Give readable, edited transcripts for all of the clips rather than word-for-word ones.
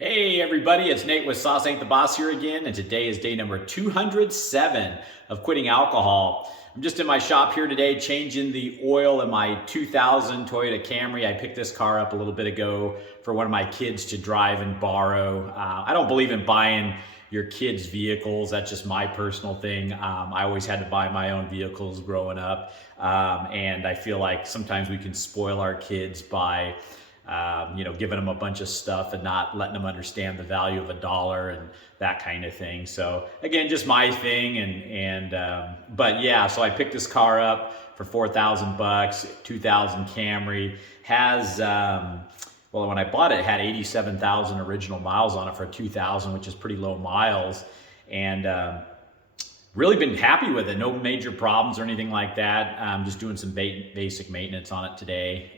Hey everybody, it's Nate with Sauce Ain't the Boss here again, and today is day number 207 of quitting alcohol. I'm just in my shop here today changing the oil in my 2000 Toyota Camry. I picked this car up a little bit ago for one of my kids to drive and borrow. I don't believe in buying your kids' vehicles. That's just my personal thing. I always had to buy my own vehicles growing up, and I feel like sometimes we can spoil our kids by giving them a bunch of stuff and not letting them understand the value of a dollar and that kind of thing. So again, just my thing. But yeah, so I picked this car up for $4,000, 2000 Camry. Well, when I bought it, it had 87,000 original miles on it for 2000, which is pretty low miles. And really been happy with it. No major problems or anything like that. I'm just doing some basic maintenance on it today.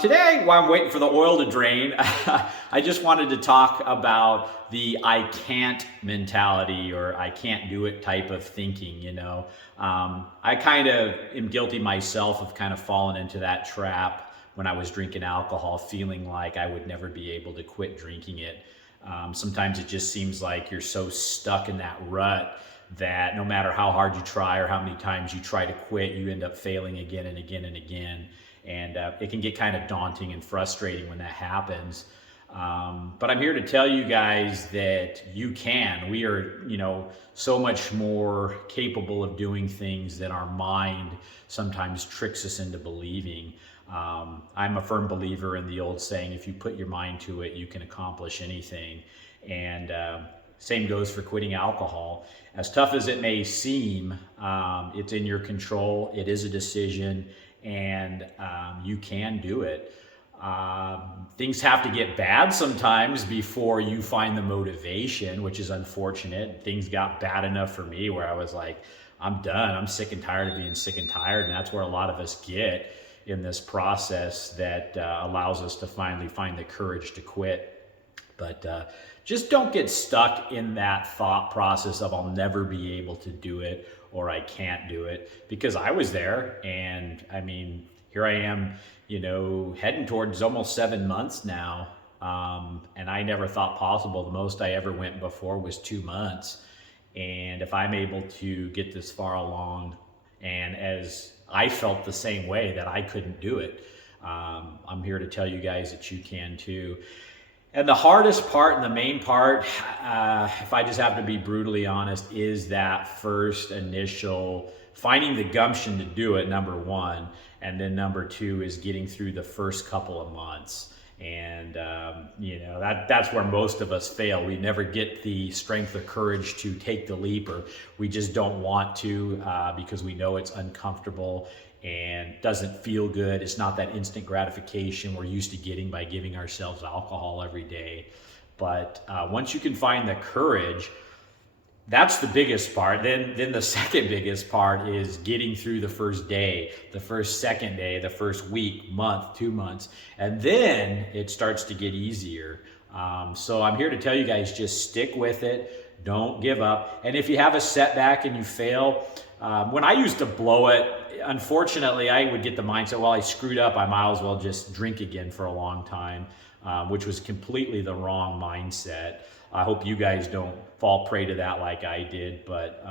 Today, while I'm waiting for the oil to drain, I just wanted to talk about the I can't mentality or I can't do it type of thinking, I kind of am guilty myself of kind of falling into that trap when I was drinking alcohol, feeling like I would never be able to quit drinking it. Sometimes it just seems like you're so stuck in that rut that no matter how hard you try or how many times you try to quit, you end up failing again and again and again. And it can get kind of daunting and frustrating when that happens. But I'm here to tell you guys that you can. We are, so much more capable of doing things than our mind sometimes tricks us into believing. I'm a firm believer in the old saying, if you put your mind to it, you can accomplish anything. And same goes for quitting alcohol. As tough as it may seem, it's in your control. It is a decision. And you can do it. Things have to get bad sometimes before you find the motivation, which is unfortunate. Things got bad enough for me where I was like, I'm done. I'm sick and tired of being sick and tired. And that's where a lot of us get in this process that allows us to finally find the courage to quit. But just don't get stuck in that thought process of I'll never be able to do it or I can't do it, because I was there. And I mean, here I am, heading towards almost 7 months now. And I never thought possible. The most I ever went before was 2 months. And if I'm able to get this far along, and as I felt the same way that I couldn't do it, I'm here to tell you guys that you can too. And the hardest part and the main part, if I just have to be brutally honest, is that first initial finding the gumption to do it, number one. And then number two is getting through the first couple of months. And, that's where most of us fail. We never get the strength or courage to take the leap, or we just don't want to because we know it's uncomfortable and doesn't feel good. It's not that instant gratification we're used to getting by giving ourselves alcohol every day. But once you can find the courage, that's the biggest part. Then the second biggest part is getting through the first day, the first second day, the first week, month, 2 months, and then it starts to get easier. So I'm here to tell you guys, just stick with it. Don't give up. And if you have a setback and you fail, when I used to blow it, unfortunately, I would get the mindset, well, I screwed up, I might as well just drink again for a long time, which was completely the wrong mindset. I hope you guys don't fall prey to that like I did. But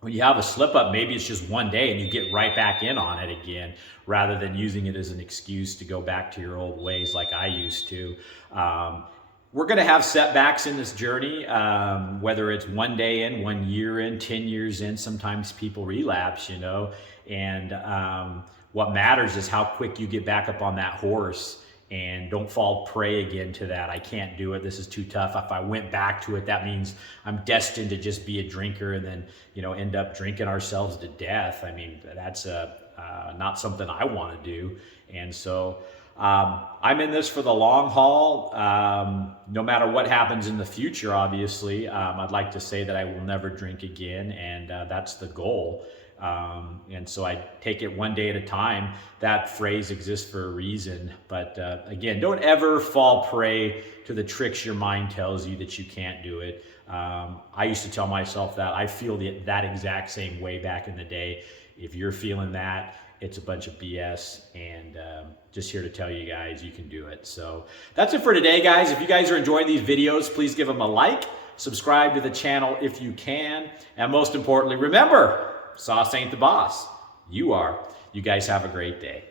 when you have a slip up, maybe it's just one day and you get right back in on it again, rather than using it as an excuse to go back to your old ways like I used to. We're going to have setbacks in this journey, whether it's 1 day in, 1 year in, 10 years in. Sometimes people relapse, and what matters is how quick you get back up on that horse and don't fall prey again to that. I can't do it. This is too tough. If I went back to it, that means I'm destined to just be a drinker and then, end up drinking ourselves to death. I mean, that's not something I want to do. And so I'm in this for the long haul. No matter what happens in the future, obviously, I'd like to say that I will never drink again, and that's the goal. And so I take it one day at a time. That phrase exists for a reason. But again, don't ever fall prey to the tricks your mind tells you that you can't do it. I used to tell myself that. I feel that exact same way back in the day. If you're feeling that, it's a bunch of BS, and just here to tell you guys you can do it. So that's it for today, guys. If you guys are enjoying these videos, please give them a like, subscribe to the channel if you can, and most importantly, remember, sauce ain't the boss. You are. You guys have a great day.